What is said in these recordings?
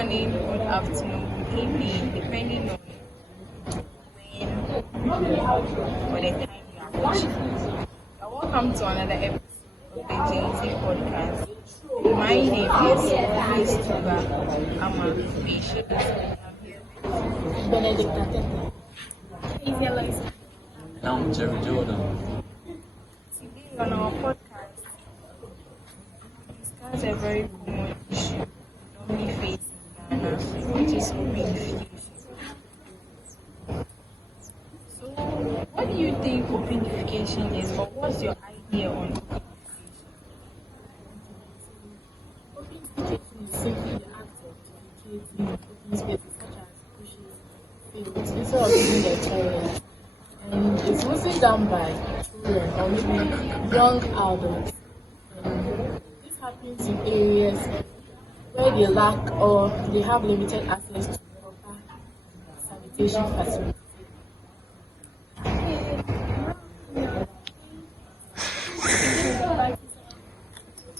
morning, good afternoon, good evening, depending on when or the time you are watching. Welcome to another episode of the Gen Z podcast. My name is Miss Tuba. I'm a patient. I'm here with Benedict. I'm Jerry Jordan. today on our podcast. We discuss a very common issue normally faced in Ghana, which is open. So, what do you think opinification is, or what's your idea on Open is simply the act of defecating open spaces such as bushes, fields, instead of using the toilet. And it's mostly done by children or maybe young adults. And this happens in areas where they lack or they have limited access to proper sanitation facilities.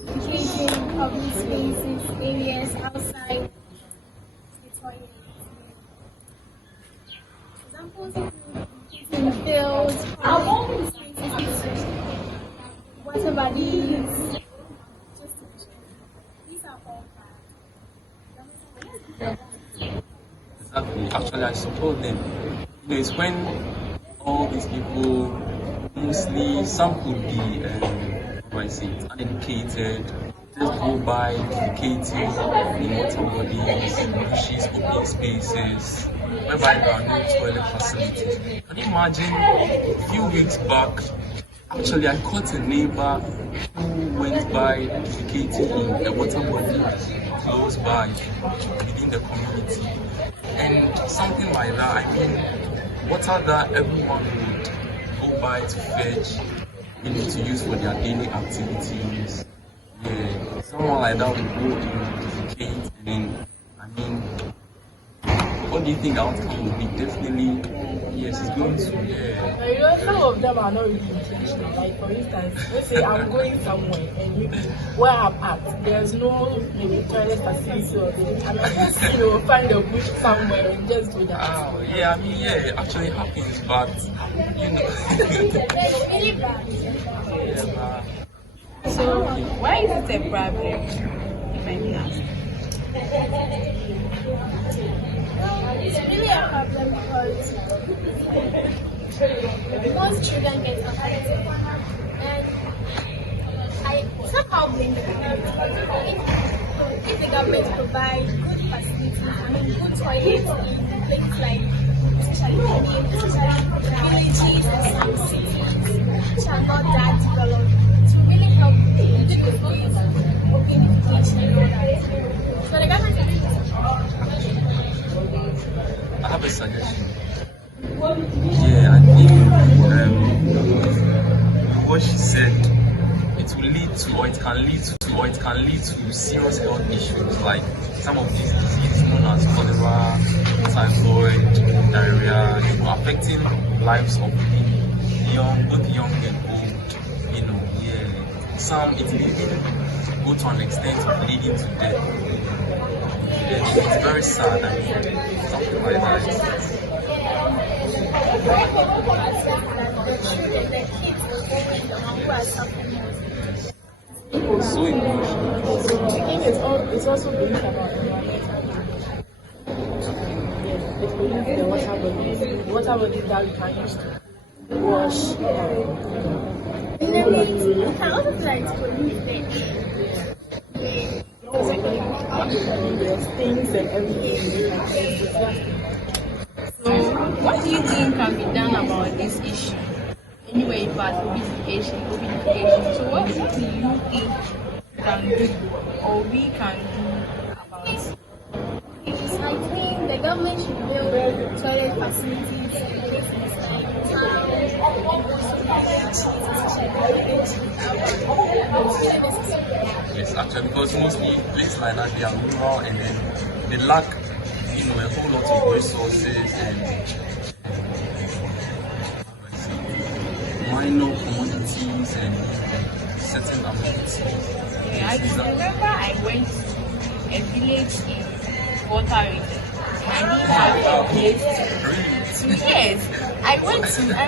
Defecation, public spaces, areas outside the toilet. Examples include in fields, public spaces, water bodies. These are all bad. Exactly. Actually, I support them. It's when all these people, mostly some could be, uneducated, just go by defecating in water bodies, bushes, open spaces, whereby there are no toilet facilities. Can you imagine a few weeks back? Actually, I caught a neighbor who went by defecating in a water body close by within the community. And something like that, I mean, water that everyone would go by to fetch, to use for their daily activities. Yeah, someone like that would go in defecate, and then, I mean, what do you think the outcome would be? Definitely, yes, it's going to, But you know, some of them are not really intentional. Like, for instance, let's say I'm going somewhere and maybe where I'm at, there's no maybe toilet facility or anything. And I just, find a bush somewhere and just do that. Oh, yeah, I mean, yeah, it actually happens, but, Really bad. yeah, So, why is it a problem, if I may ask? It's really a problem because most children get affected. And I somehow blame the government. If the government provide good facilities, good toilets in places like especially villages and some cities which are not that developed, to really help reduce the ways of open education and all that. So the government is I have a suggestion. Yeah, I think what she said, it will lead to, or it can lead to serious health issues like some of these diseases known as cholera, typhoid, diarrhea, affecting lives of both young and old. Yeah. Some it may even go to an extent of leading to death. Yeah, it's very sad. I mean, something like that. So emotional. So I think it's also belief about environmental damage. Yes, it's belief the water bodies that we can use to wash. You can also like pollute the There's things and everything. So, what do you think can be done about this issue? Anyway, about opification. So, what do you think you can do, or we can do about it? Yes, I think the government should build toilet facilities in places like towns Yes, actually, because mostly places like that they are rural and then they lack, a whole lot of resources and minor commodities and certain amenities. Yeah, I remember I went to a village in water rating. I didn't have a place to yes. I went to a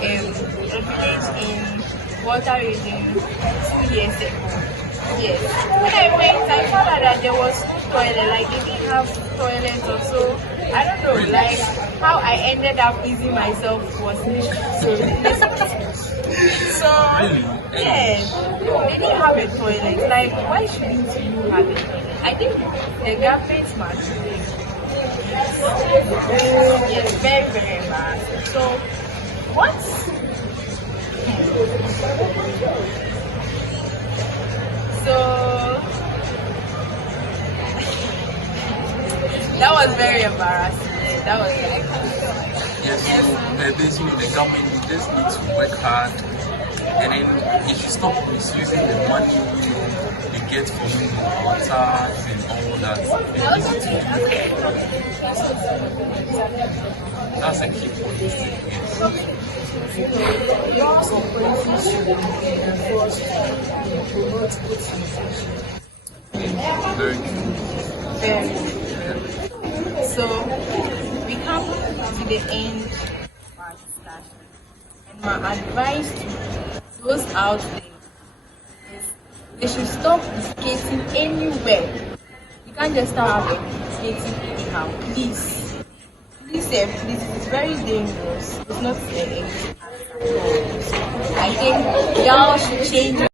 village in water rating 2 years ago. Yes. When I went, I found out that there was no toilet, like they didn't have toilets or so. I don't know, like how I ended up using myself was so so yeah, they didn't have a toilet. Like why shouldn't you have a toilet? I think the government must do it. Yes, very, very embarrassing. So what? So that was very embarrassing. That was very embarrassing. Yes, so basically the government they just need to work hard, and then if you stop misusing the money they get from water and all that, that's a key point. Yes. Laws and policies should be enforced to promote good sanitation. Very true. Very. So we come to the end of our discussion, and my advice to those out there is they should stop skating anywhere. You can't just start skating anyhow. Please, please, please. It's very dangerous. It's not safe. I think y'all should change.